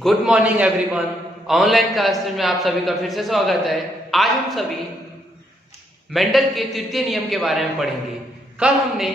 Good morning everyone. Online classes में आप सभी का फिर से स्वागत है। आज हम सभी मेंडल के तृतीय नियम के बारे में पढ़ेंगे। कल हमने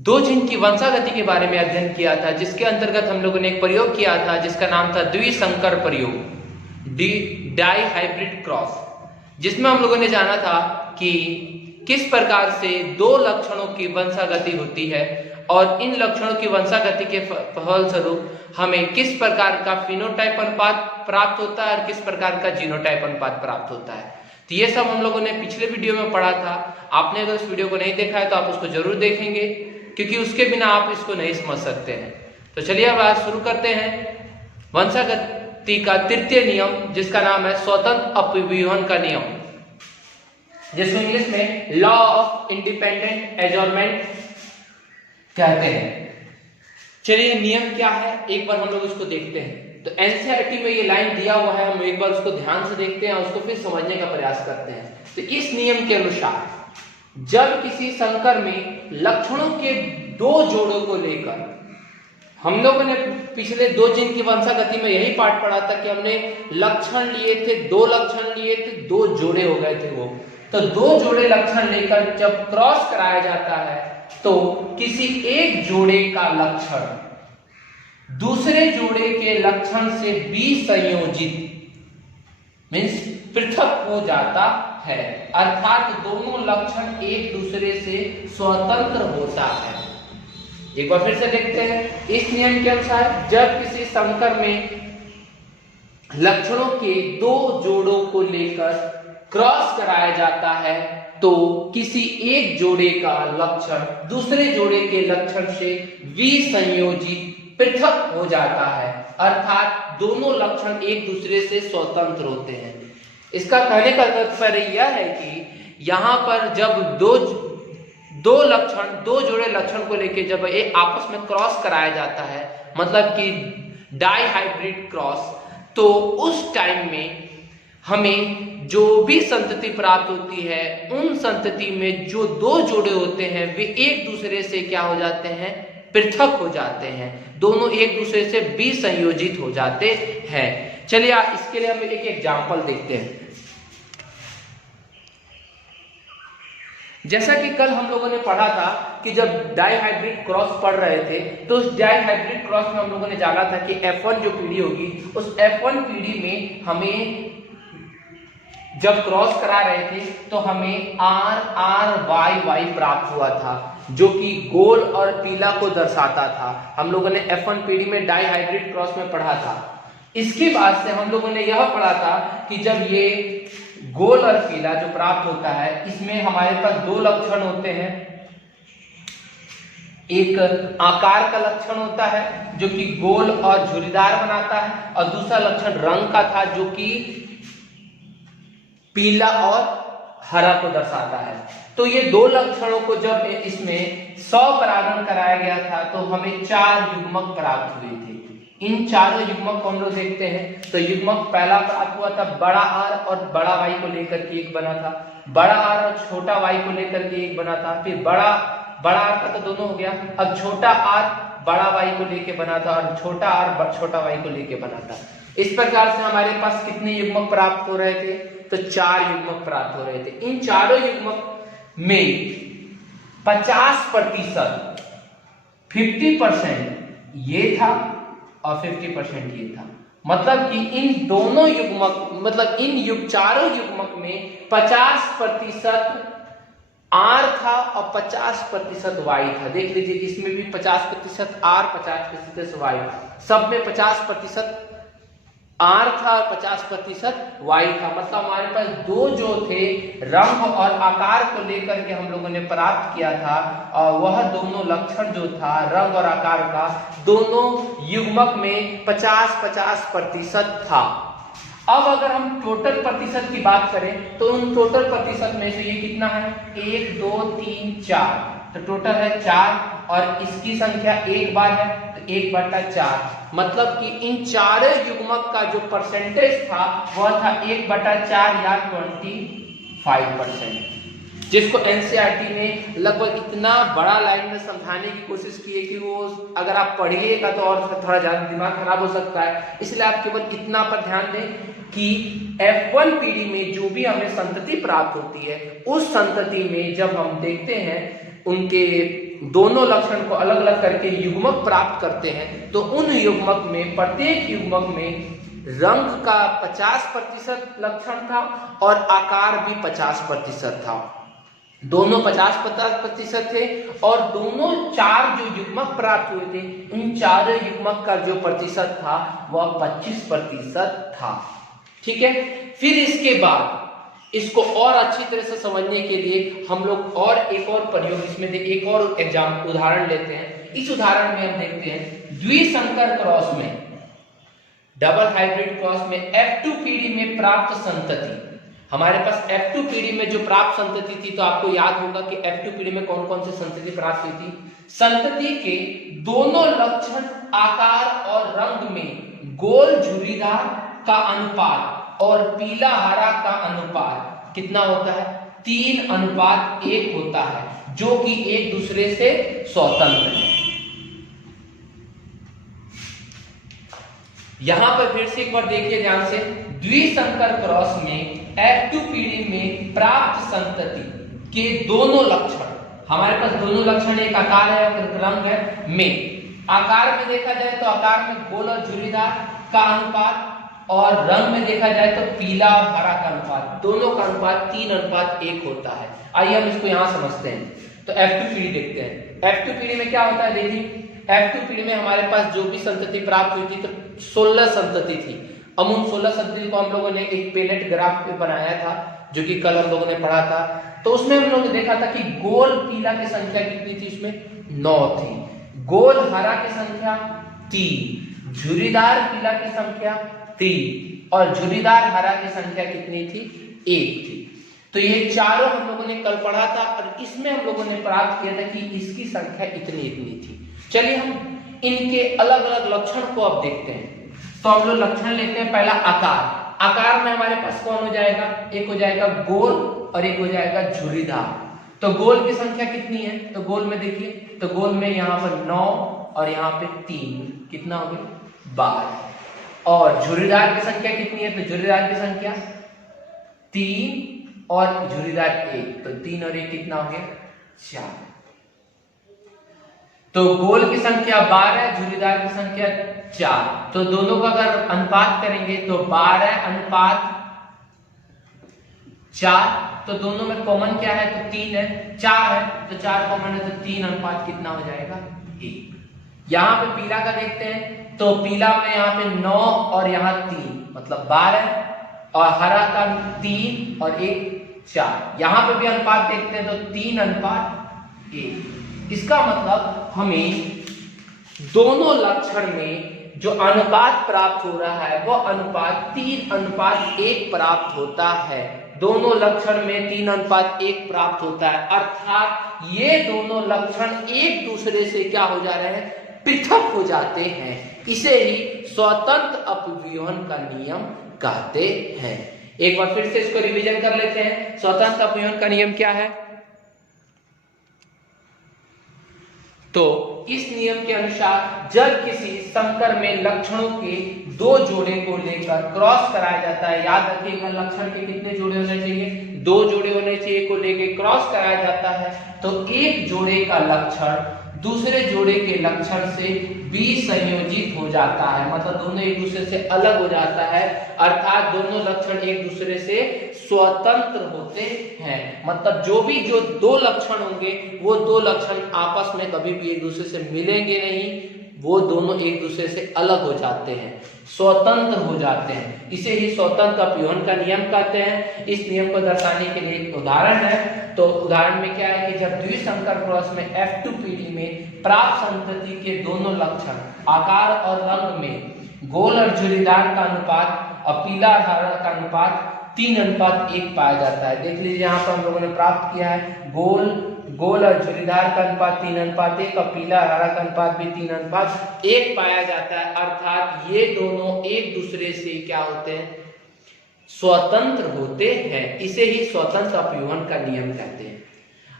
दो जिन की वंशागति के बारे में अध्ययन किया था, जिसके अंतर्गत हम लोगों ने एक प्रयोग किया था जिसका नाम था द्विसंकर प्रयोग, डाई हाइब्रिड क्रॉस, जिसमें हम लोगों ने जाना था कि किस प्रकार से दो लक्षणों की वंशागति होती है और इन लक्षणों की वंशागति के फलस्वरूप हमें किस प्रकार का फिनोटाइप अनुपात प्राप्त होता है और किस प्रकार का जीनोटाइप अनुपात प्राप्त होता है। तो ये सब हम लोगों ने पिछले वीडियो में पढ़ा था। आपने अगर उस वीडियो को नहीं देखा है तो आप उसको जरूर देखेंगे, क्योंकि उसके बिना आप इसको नहीं समझ सकते हैं। तो चलिए अब आज शुरू करते हैं वंशागति का तृतीय नियम, जिसका नाम है स्वतंत्र अपव्यूहन का नियम, जिसको इंग्लिश में लॉ ऑफ इंडिपेंडेंट एजॉर्मेंट कहते हैं। चलिए नियम क्या है एक बार हम लोग इसको देखते हैं। तो एनसीईआरटी में ये लाइन दिया हुआ है, हम एक बार उसको ध्यान से देखते हैं और उसको फिर समझने का प्रयास करते हैं। तो इस नियम के अनुसार जब किसी संकर में लक्षणों के दो जोड़ों को लेकर, हम लोगों ने पिछले दो जिन की वंशागति में यही पाठ पढ़ा था कि हमने लक्षण लिए थे, दो लक्षण लिए थे, दो जोड़े हो गए थे वो। तो दो जोड़े लक्षण लेकर जब क्रॉस कराया जाता है तो किसी एक जोड़े का लक्षण दूसरे जोड़े के लक्षण से विसंयोजित मीन्स पृथक हो जाता है, अर्थात दोनों लक्षण एक दूसरे से स्वतंत्र होता है। एक बार फिर से देखते हैं। इस नियम के अनुसार जब किसी संकर में लक्षणों के दो जोड़ों को लेकर क्रॉस कराया जाता है तो किसी एक जोड़े का लक्षण दूसरे जोड़े के लक्षण से विसंयोजित पृथक हो जाता है, अर्थात दोनों लक्षण एक दूसरे से स्वतंत्र होते हैं। इसका कहने का तात्पर्य यह है कि यहाँ पर जब दो लक्षण, दो जोड़े लक्षण को लेके जब एक आपस में क्रॉस कराया जाता है, मतलब कि डाई हाइब्रिड क्रॉस, तो उस टाइम में हमें जो भी संतति प्राप्त होती है, उन संतति में जो दो जोड़े होते हैं वे एक दूसरे से क्या हो जाते हैं, पृथक हो जाते हैं, दोनों एक दूसरे से विसंयोजित हो जाते हैं। चलिए इसके लिए हम एक एग्जांपल देखते हैं। जैसा कि कल हम लोगों ने पढ़ा था कि जब डाई हाइब्रिड क्रॉस पढ़ रहे थे तो उस डाई हाइब्रिड क्रॉस में हम लोगों ने जाना था कि F1 जो पीढ़ी होगी, उस F1 पीढ़ी में हमें जब क्रॉस करा रहे थे तो हमें RRYY प्राप्त हुआ था, जो कि गोल और पीला को दर्शाता था। हम लोगों ने F1 पीढ़ी में डाई हाइब्रिड क्रॉस में पढ़ा था। इसके बाद से हम लोगों ने यह पढ़ा था कि जब ये गोल और पीला जो प्राप्त होता है, इसमें हमारे पास दो लक्षण होते हैं। एक आकार का लक्षण होता है जो कि गोल और झुर्रीदार बनाता है, और दूसरा लक्षण रंग का था जो कि पीला और हरा को दर्शाता है। तो ये दो लक्षणों को जब इसमें 100 परागण कराया गया था तो हमें 4 युग्मक प्राप्त हुए थे। इन चारों युग्मक को हम लोग देखते हैं। तो युग्मक पहला प्राप्त हुआ था बड़ा R और बड़ा Y को लेकर के एक बना था, बड़ा R और छोटा Y को लेकर के एक बना था, फिर बड़ा R का तो दोनों हो गया, अब छोटा R बड़ा Y को लेके बना था और छोटा R छोटा Y को लेके बना था। इस प्रकार से हमारे पास कितने युग्मक प्राप्त हो रहे थे, तो 4 युग्मक प्राप्त हो रहे थे। इन चारों युग्मक में 50% 50% ये था और 50% ये था। मतलब कि इन दोनों युग्मक, मतलब इन चारों युग्मक में 50% R था और 50% Y था। देख लीजिए इसमें भी 50% R 50% Y, सब में 50% R था और 50% Y था। मतलब हमारे पास दो जो थे रंग और आकार को लेकर के हम लोगों ने प्राप्त किया था, और वह दोनों लक्षण जो था रंग और आकार का, दोनों युग्मक में 50-50% था। अब अगर हम टोटल प्रतिशत की बात करें तो उन टोटल प्रतिशत में से ये कितना है, 1 2 3 4, तो टोटल है 4, और इसकी संख्या एक बार है तो 1/4। मतलब कि इन चारों युग्मक का जो परसेंटेज था वह था 1/4 या 25%। जिसको एनसीईआरटी ने लगभग इतना बड़ा लाइन में समझाने की कोशिश की है कि वो अगर आप पढ़िएगा तो और थोड़ा ज्यादा दिमाग खराब हो सकता है। इसलिए आप केवल इतना पर ध्यान दें कि F1 पीढ़ी में जो भी हमें संतति प्राप्त होती है, उस संतति में जब हम देखते हैं उनके दोनों लक्षण को अलग अलग करके युग्मक प्राप्त करते हैं, तो उन युग्मक में प्रत्येक युग्मक में रंग का 50% लक्षण था और आकार भी 50% था। दोनों 50-50% थे और दोनों चार जो युग्मक प्राप्त हुए थे, इन चारों युग्मक का जो प्रतिशत था वह 25% था। ठीक है। फिर इसके बाद इसको और अच्छी तरह से समझने के लिए हम लोग और एक और प्रयोग इसमें एक और उदाहरण लेते हैं। इस उदाहरण में हम देखते हैं द्विसंकर क्रॉस में, डबल हाइब्रिड क्रॉस में F2 पीढ़ी में प्राप्त संतति। हमारे पास F2 पीढ़ी में जो प्राप्त संतति थी, तो आपको याद होगा कि F2 पीढ़ी में कौन कौन सी संतति प्राप्त हुई थी। संतति के दोनों लक्षण आकार और रंग में गोल झुर्रीदार का अनुपात और पीला हरा का अनुपात कितना होता है, 3:1 होता है, जो कि एक दूसरे से स्वतंत्र है। यहां पर फिर से एक बार देखिए ध्यान से, द्विसंकर क्रॉस में F2 पीढ़ी में प्राप्त संतति के दोनों लक्षण, हमारे पास दोनों लक्षण एक आकार है और एक रंग है। में आकार में देखा जाए तो आकार में गोल और झुर्रीदार का अनुपात, और रंग में देखा जाए तो पीला और हरा का अनुपात, दोनों का अनुपात 3:1 होता है। आइए हम इसको यहां समझते हैं। तो F2 पीढ़ी देखते हैं। F2 पीढ़ी में क्या होता है, देखिए F2 पीढ़ी में हमारे पास जो भी संतति प्राप्त हुई थी, तो 16 संतति थी। अब उन 16 संतति को हम लोगों ने एक पेलेट ग्राफ पे बनाया था, जो कि कल हम लोगों ने पढ़ा था। तो उसमें हम लोगों ने देखा था कि गोल पीला की संख्या कितनी थी, इसमें 9 थी। गोल हरा की संख्या 3, झुर्रीदार पीला की संख्या 3 और झुर्रीदार हरा की संख्या कितनी थी, 1 थी। तो ये चारों हम लोगों ने कल पढ़ा था और इसमें हम लोगों ने प्राप्त किया था कि इसकी संख्या इतनी इतनी थी। चलिए हम इनके अलग अलग लक्षण को अब देखते हैं। तो हम लोग लक्षण लेते हैं। पहला आकार। आकार में हमारे पास कौन हो जाएगा, एक हो जाएगा गोल और एक हो जाएगा झुर्रीदार। तो गोल की संख्या कितनी है, तो गोल में देखिए, तो गोल में यहाँ पर 9 और यहाँ पे 3, कितना हो गया 12। और झुर्रीदार की संख्या कितनी है, तो झुर्रीदार की संख्या 3 और झुर्रीदार 1, तो 3 और 1 कितना हो गया 4। तो गोल की संख्या 12, झुर्रीदार की संख्या 4। तो दोनों का अगर अनुपात करेंगे तो 12:4। तो दोनों में कॉमन क्या है, तो 3 है, 4 है, तो 4 कॉमन है, तो 3 कितना हो जाएगा 1। यहाँ पे पीला का देखते हैं, तो पीला में यहाँ पे 9 और यहाँ 3, मतलब 12, और हरा का 3 और 1 4। यहाँ पे भी अनुपात देखते हैं तो 3:1। इसका मतलब हमें दोनों लक्षण में जो अनुपात प्राप्त हो रहा है वो अनुपात 3:1 प्राप्त होता है। दोनों लक्षण में 3:1 प्राप्त होता है, अर्थात ये दोनों लक्षण एक दूसरे से क्या हो जा रहे हैं, पृथक हो जाते हैं। इसे ही स्वतंत्र अपव्यूहन का नियम कहते हैं। एक बार फिर से इसको रिवीजन कर लेते हैं। स्वतंत्र अपव्यूहन का नियम क्या है, तो इस नियम के अनुसार जब किसी संकर में लक्षणों के 2 जोड़े को लेकर क्रॉस कराया जाता है, याद रखिएगा लक्षण के कितने जोड़े होने चाहिए, 2 जोड़े होने चाहिए, को लेकर क्रॉस कराया जाता है, तो एक जोड़े का लक्षण दूसरे जोड़े के लक्षण से विसंयोजित हो जाता है, मतलब दोनों एक दूसरे से अलग हो जाता है, अर्थात दोनों लक्षण एक दूसरे से स्वतंत्र होते हैं। मतलब जो 2 लक्षण होंगे वो 2 लक्षण आपस में कभी भी एक दूसरे से मिलेंगे नहीं, वो दोनों एक दूसरे से अलग हो जाते हैं, स्वतंत्र हो जाते हैं। इसे ही स्वतंत्र अपव्यूहन का नियम कहते हैं। इस नियम को दर्शाने के लिए एक उदाहरण है। तो उदाहरण में क्या है कि जब द्विसंकर क्रॉस में F2 पीढ़ी में प्राप्त संतति के दोनों लक्षण आकार और रंग में गोल और झुर्रीदार का अनुपात और पीला और हरा का अनुपात 3:1 पाया जाता है। देख लीजिए यहाँ पर हम लोगों ने प्राप्त किया है गोल और झुर्रीदार का अनुपात 3:1 और पीला और हरा का अनुपात भी 3:1 पाया जाता है, अर्थात ये दोनों एक दूसरे से क्या होते हैं, स्वतंत्र होते हैं। इसे ही स्वतंत्र अपयूहन का नियम कहते हैं।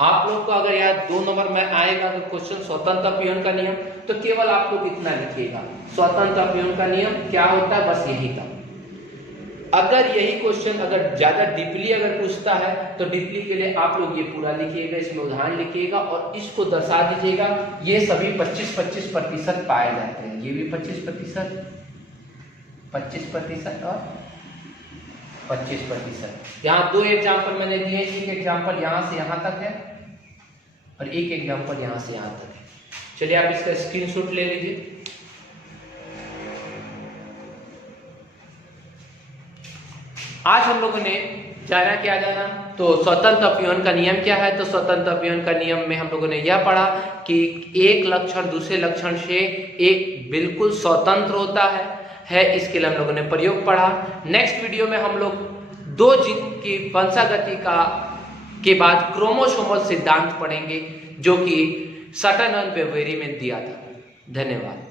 आप लोग को अगर यार 2 नंबर में आएगा अगर क्वेश्चन स्वतंत्र अपयूहन का नियम, तो केवल आप लोग इतना लिखिएगा, स्वतंत्र अपयूहन का नियम क्या होता है, बस यही था। अगर यही क्वेश्चन अगर ज्यादा डीपली अगर पूछता है तो डीपली के लिए आप लोग ये पूरा लिखिएगा, इसमें उदाहरण लिखिएगा और इसको दर्शा दीजिएगा। ये सभी 25-25% पाए जाते हैं, ये भी 25% और 25%। यहाँ 2 एग्जाम्पल मैंने दिए, एक एग्जाम्पल यहाँ से यहाँ तक है और एक एग्जाम्पल यहाँ से यहाँ तक है। चलिए आप इसका स्क्रीनशॉट ले लीजिए। आज हम लोगों ने जाना क्या जाना, तो स्वतंत्र अपयूहन का नियम क्या है। तो स्वतंत्र अपयूहन का नियम में हम लोगों ने यह पढ़ा कि एक लक्षण दूसरे लक्षण से एक बिल्कुल स्वतंत्र होता है। इसके लिए हम लोगों ने प्रयोग पढ़ा। नेक्स्ट वीडियो में हम लोग 2 जीन की वंशागति के बाद क्रोमोसोमल सिद्धांत पढ़ेंगे, जो कि सटन एंड वेवेरी में दिया था। धन्यवाद।